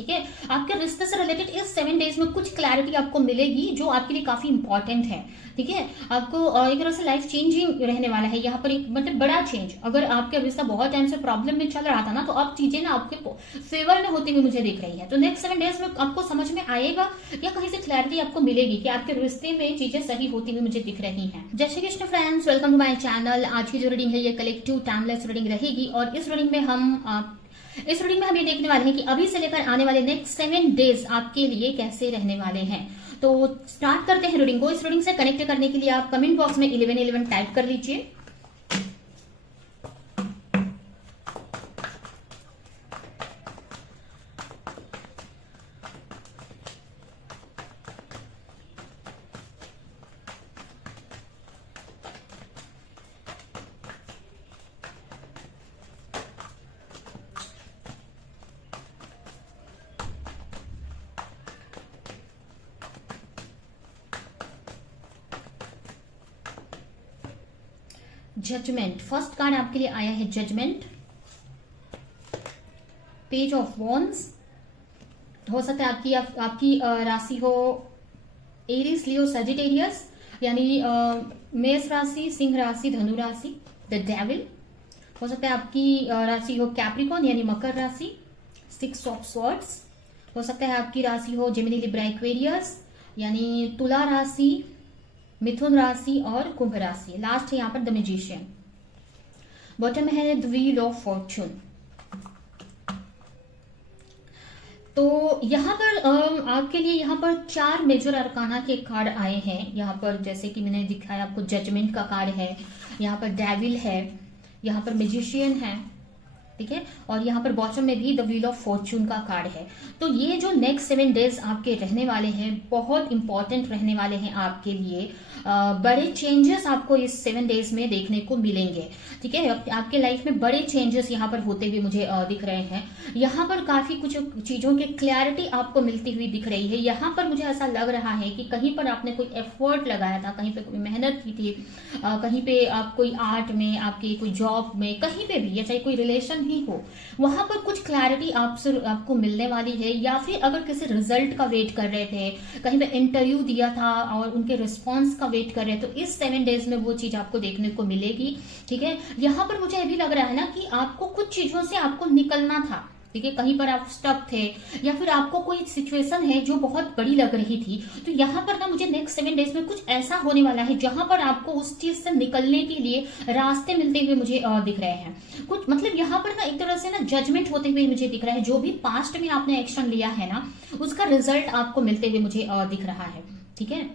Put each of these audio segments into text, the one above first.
ठीक है। आपके रिश्ते से रिलेटेड इस 7 डेज में कुछ क्लैरिटी आपको मिलेगी जो आपके लिए काफी इंपॉर्टेंट है, ठीक है। आपको एक तरह से लाइफ चेंजिंग रहने वाला है यहाँ पर, एक मतलब बड़ा चेंज। अगर आपका रिश्ता बहुत टाइम से प्रॉब्लम में चल रहा था ना, तो अब चीजें ना आपके फेवर में होती हुई मुझे दिख रही है। तो नेक्स्ट 7 डेज में आपको समझ में आएगा या कहीं से क्लैरिटी आपको मिलेगी कि आपके रिश्ते में चीजें सही होती हुई मुझे दिख रही है। Jai Shri Krishna friends, welcome to my channel. आज की जो रीडिंग है ये कलेक्टिव टाइमलेस रीडिंग रहेगी और इस रीडिंग में हम ये देखने वाले हैं कि अभी से लेकर आने वाले नेक्स्ट 7 डेज आपके लिए कैसे रहने वाले हैं। तो स्टार्ट करते हैं रीडिंग को। इस रीडिंग से कनेक्ट करने के लिए आप कमेंट बॉक्स में 1111 टाइप कर लीजिए। जजमेंट, फर्स्ट कार्ड आपके लिए आया है जजमेंट। पेज ऑफ वॉन्ड्स, हो सकता है आपकी राशि हो एरीज, लियो, सजिटेरियस, यानी मेष राशि, सिंह राशि, धनु राशि। द डेविल, हो सकता है आपकी राशि हो कैप्रिकॉन यानी मकर राशि। 6 ऑफ स्वॉर्ड्स, हो सकता है आपकी राशि हो जेमिनी, लिब्रा, एक्वेरियस यानी तुला राशि, मिथुन राशि और कुंभ राशि। लास्ट है यहाँ पर द मैजिशियन। बॉटम है द व्हील ऑफ फॉर्चून। तो यहाँ पर आपके लिए यहाँ पर 4 मेजर अरकाना के कार्ड आए हैं। यहाँ पर जैसे कि मैंने दिखाया आपको, जजमेंट का कार्ड है, यहाँ पर डेविल है, यहाँ पर मैजिशियन है, ठीक है, और यहाँ पर बॉटम में भी द व्हील ऑफ फॉर्चून का कार्ड है। तो ये जो नेक्स्ट 7 डेज आपके रहने वाले हैं बहुत इंपॉर्टेंट रहने वाले हैं आपके लिए। बड़े चेंजेस आपको इस 7 डेज में देखने को मिलेंगे, ठीक है। आपके लाइफ में बड़े चेंजेस यहाँ पर होते हुए मुझे दिख रहे हैं। यहाँ पर काफी कुछ चीजों की क्लैरिटी आपको मिलती हुई दिख रही है। यहाँ पर मुझे ऐसा लग रहा है कि कहीं पर आपने कोई एफर्ट लगाया था, कहीं पे कोई मेहनत की थी, कहीं पे आप कोई आर्ट में, आपकी कोई जॉब में, कहीं पे भी, या चाहे कोई रिलेशन ही हो, वहां पर कुछ क्लैरिटी आपको मिलने वाली है। या फिर अगर किसी रिजल्ट का वेट कर रहे थे, कहीं पे इंटरव्यू दिया था और उनके रिस्पॉन्स का वेट कर रहे हैं, तो इस 7 डेज में वो चीज आपको देखने को मिलेगी, ठीक है। यहाँ पर मुझे भी लग रहा है ना कि आपको कुछ चीजों से आपको निकलना था, ठीक है। कहीं पर आप स्टक थे या फिर आपको कोई सिचुएशन है जो बहुत बड़ी लग रही थी, तो यहाँ पर ना मुझे नेक्स्ट 7 डेज में कुछ ऐसा होने वाला है जहां पर आपको उस चीज से निकलने के लिए रास्ते मिलते हुए मुझे दिख रहे हैं। कुछ मतलब यहाँ पर ना एक तरह से ना जजमेंट होते हुए मुझे दिख रहा है। जो भी पास्ट में आपने एक्शन लिया है ना, उसका रिजल्ट आपको मिलते हुए मुझे दिख रहा है, ठीक है।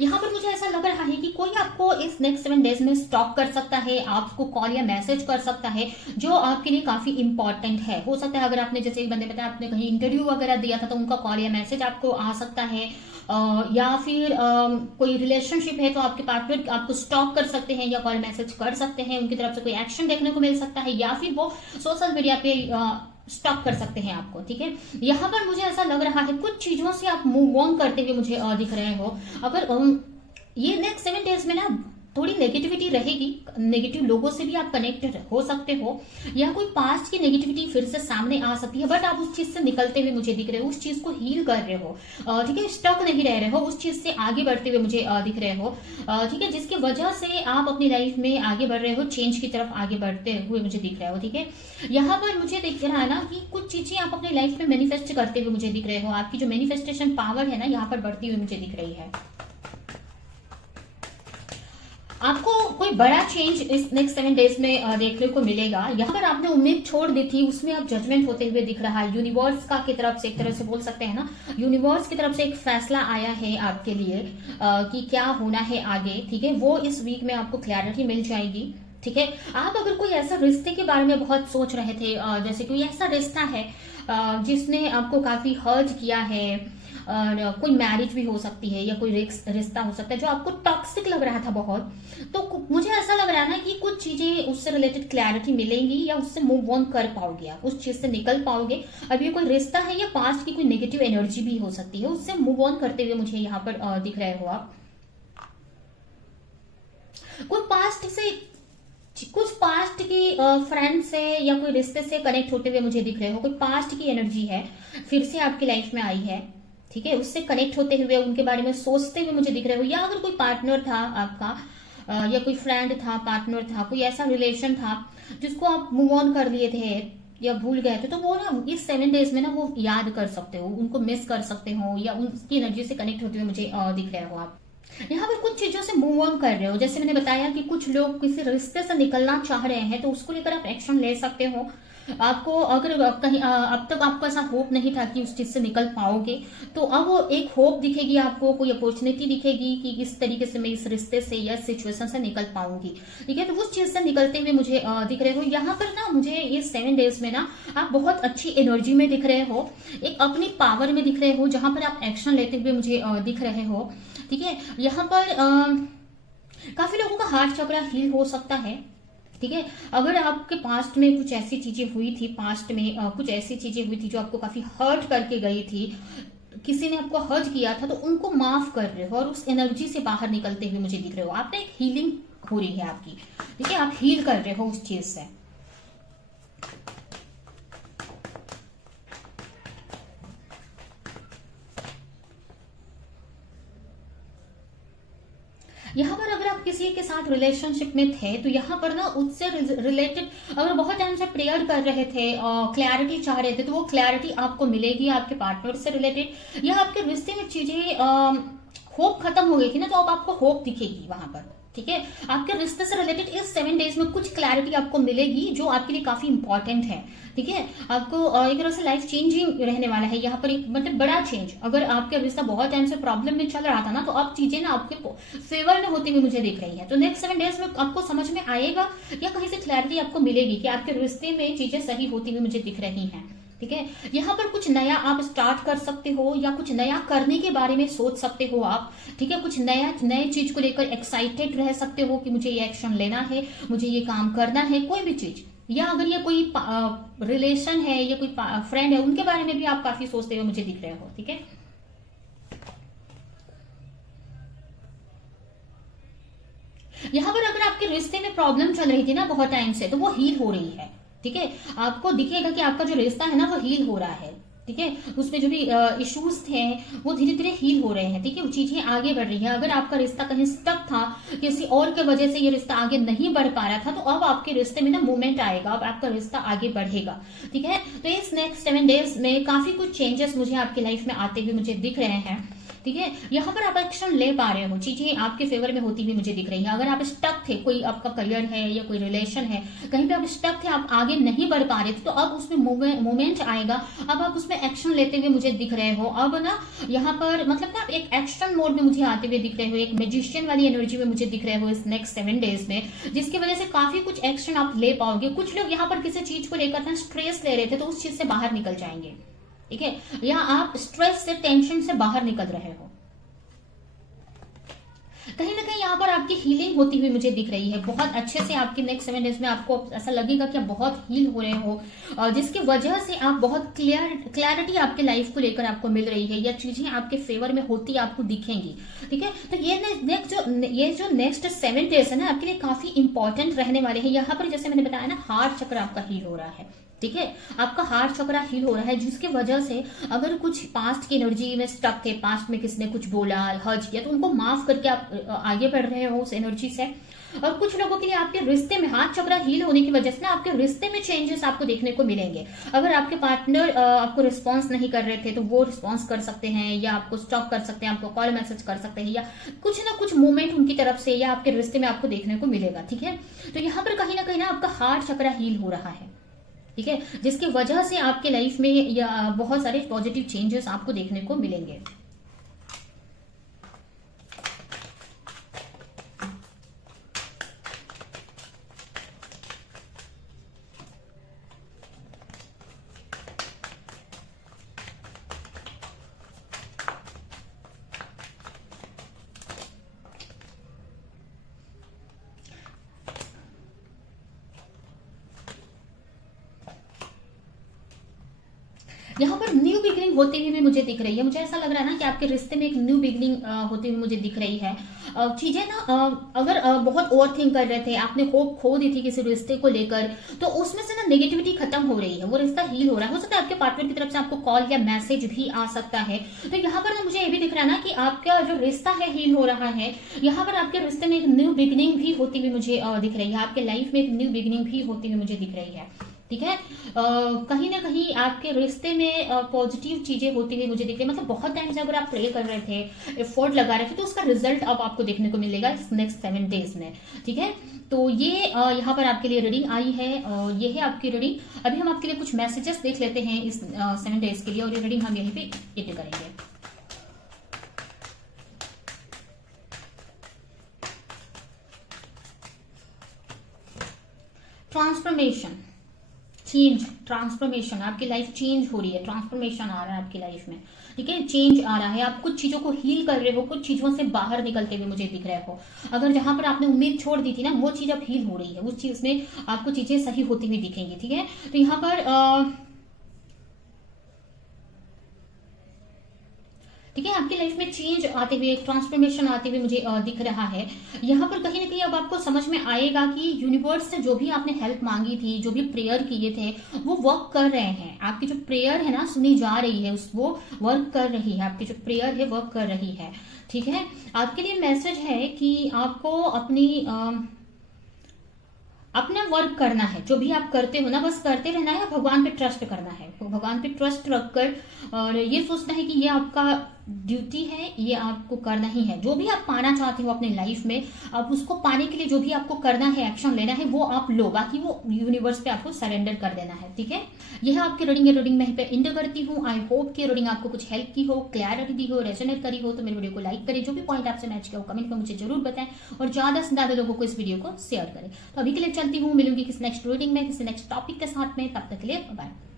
यहाँ पर मुझे ऐसा लग रहा है कि कोई आपको इस नेक्स्ट 7 डेज में स्टॉक कर सकता है, आपको कॉल या मैसेज कर सकता है जो आपके लिए काफी इंपॉर्टेंट है। हो सकता है अगर आपने, जैसे एक बंदे बताया, आपने कहीं इंटरव्यू वगैरह दिया था, तो उनका कॉल या मैसेज आपको आ सकता है। या फिर कोई रिलेशनशिप है तो आपके पार्टनर आपको स्टॉक कर सकते हैं या कॉल मैसेज कर सकते हैं, उनकी तरफ से कोई एक्शन देखने को मिल सकता है, या फिर वो सोशल मीडिया पे स्टॉप कर सकते हैं आपको, ठीक है। यहाँ पर मुझे ऐसा लग रहा है कुछ चीजों से आप मूव ऑन करते हुए मुझे दिख रहे हो। अगर ये नेक्स्ट 7 डेज में ना थोड़ी नेगेटिविटी रहेगी, नेगेटिव लोगों से भी आप कनेक्टेड हो सकते हो, या कोई पास्ट की नेगेटिविटी फिर से सामने आ सकती है, बट आप उस चीज से निकलते हुए मुझे दिख रहे हो, उस चीज को हील कर रहे हो, ठीक है। स्टक नहीं रह रहे हो, उस चीज से आगे बढ़ते हुए मुझे दिख रहे हो, ठीक है, जिसकी वजह से आप अपनी लाइफ में आगे बढ़ रहे हो, चेंज की तरफ आगे बढ़ते हुए मुझे दिख रहे हो, ठीक है। यहाँ पर मुझे दिख रहा है ना कि कुछ चीजें आप अपनी लाइफ में मैनिफेस्ट करते हुए मुझे दिख रहे हो। आपकी जो मैनिफेस्टेशन पावर है ना, यहाँ पर बढ़ती हुई मुझे दिख रही है। आपको कोई बड़ा चेंज इस नेक्स्ट 7 डेज में देखने को मिलेगा। यहाँ पर आपने उम्मीद छोड़ दी थी, उसमें अब जजमेंट होते हुए दिख रहा है। यूनिवर्स का की तरफ से, एक तरह से बोल सकते हैं ना, यूनिवर्स की तरफ से एक फैसला आया है आपके लिए कि क्या होना है आगे, ठीक है। वो इस वीक में आपको क्लैरिटी मिल जाएगी, ठीक है। आप अगर कोई ऐसा रिश्ते के बारे में बहुत सोच रहे थे, जैसे कोई ऐसा रिश्ता है जिसने आपको काफी हर्ट किया है, और कोई मैरिज भी हो सकती है या कोई रिश्ता हो सकता है जो आपको टॉक्सिक लग रहा था बहुत, तो मुझे ऐसा लग रहा है ना कि कुछ चीजें उससे रिलेटेड क्लैरिटी मिलेंगी या उससे मूव ऑन कर पाओगे, आप उस चीज से निकल पाओगे। अब ये कोई रिश्ता है या पास्ट की कोई नेगेटिव एनर्जी भी हो सकती है, उससे मूव ऑन करते हुए मुझे यहाँ पर दिख रहे हो आप। कोई पास्ट से कुछ पास्ट की फ्रेंड से या कोई रिश्ते से कनेक्ट होते हुए मुझे दिख रहे हो, कोई पास्ट की एनर्जी है फिर से आपकी लाइफ में आई है, ठीक है, उससे कनेक्ट होते हुए उनके बारे में सोचते हुए मुझे दिख रहे हो, या अगर कोई पार्टनर था आपका या कोई फ्रेंड था, पार्टनर था, कोई ऐसा रिलेशन था जिसको आप मूव ऑन कर लिए थे या भूल गए थे, तो वो ना इस 7 डेज में ना वो याद कर सकते हो, उनको मिस कर सकते हो, या उनकी एनर्जी से कनेक्ट होते हुए मुझे दिख रहे हो आप। यहाँ पर कुछ चीजों से मूव ऑन कर रहे हो, जैसे मैंने बताया कि कुछ लोग किसी रिश्ते से निकलना चाह रहे हैं, तो उसको लेकर आप एक्शन ले सकते हो। आपको अगर कहीं अब तक आपका ऐसा होप नहीं था कि उस चीज से निकल पाओगे, तो अब वो एक होप दिखेगी आपको, कोई अपॉर्चुनिटी दिखेगी कि इस तरीके से मैं इस रिश्ते से या सिचुएशन से निकल पाऊंगी, ठीक है। तो उस चीज से निकलते हुए मुझे दिख रहे हो। यहाँ पर ना मुझे ये 7 डेज में ना आप बहुत अच्छी एनर्जी में दिख रहे हो, एक अपनी पावर में दिख रहे हो, जहां पर आप एक्शन लेते हुए मुझे दिख रहे हो, ठीक है। यहाँ पर काफी लोगों का हार्ट चक्र हील हो सकता है, ठीक है। अगर आपके पास्ट में कुछ ऐसी चीजें हुई थी, पास्ट में कुछ ऐसी चीजें हुई थी जो आपको काफी हर्ट करके गई थी, किसी ने आपको हर्ट किया था, तो उनको माफ कर रहे हो और उस एनर्जी से बाहर निकलते हुए मुझे दिख रहे हो। आपने एक हीलिंग हो रही है आपकी, ठीक है, आप हील कर रहे हो उस चीज से। यहाँ पर अगर आप किसी के साथ रिलेशनशिप में थे, तो यहाँ पर ना उससे रिलेटेड अगर बहुत टाइम से प्रेयर कर रहे थे, क्लैरिटी चाह रहे थे, तो वो क्लैरिटी आपको मिलेगी आपके पार्टनर से रिलेटेड, या आपके रिश्ते में चीजें होप खत्म हो गई थी ना, तो अब आपको होप दिखेगी वहां पर, ठीक है। आपके रिश्ते से रिलेटेड इस 7 डेज में कुछ क्लैरिटी आपको मिलेगी जो आपके लिए काफी इंपॉर्टेंट है, ठीक है। आपको एक तरह से लाइफ चेंजिंग रहने वाला है यहाँ पर, एक मतलब बड़ा चेंज। अगर आपका रिश्ता बहुत टाइम से प्रॉब्लम में चल रहा था ना, तो अब चीजें ना आपके फेवर में होती हुई मुझे दिख रही है। तो नेक्स्ट 7 डेज में आपको समझ में आएगा या कहीं से क्लैरिटी आपको मिलेगी कि आपके रिश्ते में चीजें सही होती हुई मुझे दिख रही हैं, ठीक है। यहाँ पर कुछ नया आप स्टार्ट कर सकते हो या कुछ नया करने के बारे में सोच सकते हो आप, ठीक है। कुछ नए चीज को लेकर एक्साइटेड रह सकते हो कि मुझे ये एक्शन लेना है, मुझे ये काम करना है, कोई भी चीज। या अगर ये कोई रिलेशन है या कोई फ्रेंड है, उनके बारे में भी आप काफी सोचते हुए मुझे दिख रहे हो, ठीक है। यहाँ पर अगर आपके रिश्ते में प्रॉब्लम चल रही थी ना बहुत टाइम से, तो वो हील हो रही है, ठीक है। आपको दिखेगा कि आपका जो रिश्ता है ना वो हील हो रहा है, ठीक है। उसमें जो भी इश्यूज थे वो धीरे धीरे हील हो रहे हैं, ठीक है। वो चीजें आगे बढ़ रही हैं। अगर आपका रिश्ता कहीं स्टक था, किसी और के वजह से ये रिश्ता आगे नहीं बढ़ पा रहा था, तो अब आपके रिश्ते में ना मूवमेंट आएगा, अब आपका रिश्ता आगे बढ़ेगा, ठीक है। तो इस नेक्स्ट 7 डेज में काफी कुछ चेंजेस मुझे आपकी लाइफ में आते हुए मुझे दिख रहे हैं, ठीक है। यहाँ पर आप एक्शन ले पा रहे हो, चीजें आपके फेवर में होती हुई मुझे दिख रही है। अगर आप स्टक थे, कोई आपका करियर है या कोई रिलेशन है, कहीं पे आप स्टक थे, आप आगे नहीं बढ़ पा रहे थे, तो अब उसमें मूवमेंट आएगा, अब आप उसमें एक्शन लेते हुए मुझे दिख रहे हो। अब ना यहाँ पर मतलब ना एक एक्शन मोड में मुझे आते हुए दिख रहे हो, एक मैजिशियन वाली एनर्जी में मुझे दिख रहे हो इस नेक्स्ट 7 डेज में, जिसकी वजह से काफी कुछ एक्शन आप ले पाओगे। कुछ लोग यहाँ पर किसी चीज को लेकर ना स्ट्रेस ले रहे थे, तो उस चीज से बाहर निकल जाएंगे, ठीक है। या आप स्ट्रेस से, टेंशन से बाहर निकल रहे हो। कहीं ना कहीं यहाँ पर आपकी हीलिंग होती हुई मुझे दिख रही है बहुत अच्छे से। आपके नेक्स्ट 7 डेज में आपको ऐसा लगेगा कि आप बहुत हील हो रहे हो, जिसकी वजह से आप बहुत क्लैरिटी आपके लाइफ को लेकर आपको मिल रही है, या चीजें आपके फेवर में होती आपको दिखेंगी, ठीक है। तो ये जो नेक्स्ट 7 डेज है ना आपके लिए काफी इंपॉर्टेंट रहने वाले हैं। यहाँ पर जैसे मैंने बताया ना, हार्ट चक्र आपका हील हो रहा है, ठीक है। आपका हार्ट चक्र हील हो रहा है, जिसकी वजह से अगर कुछ पास्ट की एनर्जी में स्टक थे, पास्ट में किसने कुछ बोला, हर्ट किया, तो उनको माफ करके आप आगे बढ़ रहे हो उस एनर्जी से। और कुछ लोगों के लिए आपके रिश्ते में हार्ट चक्र हील होने की वजह से ना आपके रिश्ते में चेंजेस आपको देखने को मिलेंगे। अगर आपके पार्टनर आपको रिस्पॉन्स नहीं कर रहे थे, तो वो रिस्पॉन्स कर सकते हैं, या आपको स्टॉप कर सकते हैं, आपको कॉल मैसेज कर सकते हैं, या कुछ ना कुछ मूवमेंट उनकी तरफ से या आपके रिश्ते में आपको देखने को मिलेगा, ठीक है। तो यहाँ पर कहीं ना आपका हार्ट चक्र हील हो रहा है, ठीक है, जिसकी वजह से आपके लाइफ में या बहुत सारे पॉजिटिव चेंजेस आपको देखने को मिलेंगे। यहाँ पर न्यू बिगनिंग होती हुई भी मुझे दिख रही है। मुझे ऐसा लग रहा है ना कि आपके रिश्ते में एक न्यू बिगनिंग होती हुई मुझे दिख रही है। चीजें ना अगर बहुत ओवर थिंक कर रहे थे, आपने होप खो दी थी किसी रिश्ते को लेकर, तो उसमें से ना नेगेटिविटी खत्म हो रही है, वो रिश्ता हील हो रहा है। हो सकता है आपके पार्टनर की तरफ से आपको कॉल या मैसेज भी आ सकता है। तो यहाँ पर ना मुझे ये भी दिख रहा है ना कि आपका जो रिश्ता है हील हो रहा है। यहाँ पर आपके रिश्ते में एक न्यू बिगिनिंग भी होती हुई मुझे दिख रही है, आपके लाइफ में एक न्यू बिगिनिंग भी होती हुई मुझे दिख रही है। ठीक है, कहीं ना कहीं आपके रिश्ते में पॉजिटिव चीजें होती हुई मुझे दिख रही है। मतलब बहुत टाइम से अगर आप प्रे कर रहे थे, एफर्ट लगा रहे थे, तो उसका रिजल्ट अब आपको देखने को मिलेगा इस नेक्स्ट 7 डेज में। ठीक है, तो ये यहाँ पर आपके लिए रीडिंग आई है, ये है आपकी रीडिंग। अभी हम आपके लिए कुछ मैसेजेस देख लेते हैं इस 7 डेज के लिए, और ये रीडिंग हम यहीं पे एड करेंगे। ट्रांसफॉर्मेशन, चेंज, ट्रांसफॉर्मेशन, आपकी लाइफ चेंज हो रही है, ट्रांसफॉर्मेशन आ रहा है आपकी लाइफ में। ठीक है, चेंज आ रहा है, आप कुछ चीजों को हील कर रहे हो, कुछ चीजों से बाहर निकलते हुए मुझे दिख रहे हो। अगर जहां पर आपने उम्मीद छोड़ दी थी ना, वो चीज अब हील हो रही है, उस चीज में आपको चीजें सही होती हुई दिखेंगी। ठीक है, तो यहाँ पर ठीक है, आपकी लाइफ में चेंज आते हुए, ट्रांसफॉर्मेशन आते हुए मुझे दिख रहा है। यहाँ पर कहीं ना कहीं अब आपको समझ में आएगा कि यूनिवर्स से जो भी आपने हेल्प मांगी थी, जो भी प्रेयर किए थे, वो वर्क कर रहे हैं। आपकी जो प्रेयर है ना सुनी जा रही है, उस वो वर्क कर रही है, आपकी जो प्रेयर है वर्क कर रही है। ठीक है, आपके लिए मैसेज है कि आपको अपना वर्क करना है, जो भी आप करते हो ना बस करते रहना है, भगवान पे ट्रस्ट करना है, भगवान पे ट्रस्ट रखकर, और ये सोचना है कि ये आपका ड्यूटी है, ये आपको करना ही है। जो भी आप पाना चाहते हो अपने लाइफ में, अब उसको पाने के लिए जो भी आपको करना है, एक्शन लेना है, वो आप लो, बाकी वो यूनिवर्स पे आपको सरेंडर कर देना है। ठीक है, यह आपकी रीडिंग मैं पे एंड करती हूँ। आई होप कि रीडिंग आपको कुछ हेल्प की हो, क्लैरिटी दी हो, रेजोनेट करी हो। तो मेरे वीडियो को लाइक करें, जो भी पॉइंट आपसे मैच किया हो कमेंट में मुझे जरूर बताएं, और ज्यादा से ज्यादा लोगों को इस वीडियो को शेयर करें। तो अभी के लिए चलती हूँ, मिलूंगी किसी नेक्स्ट रीडिंग में, किसी नेक्स्ट टॉपिक के साथ में। तब तक के लिए बाय।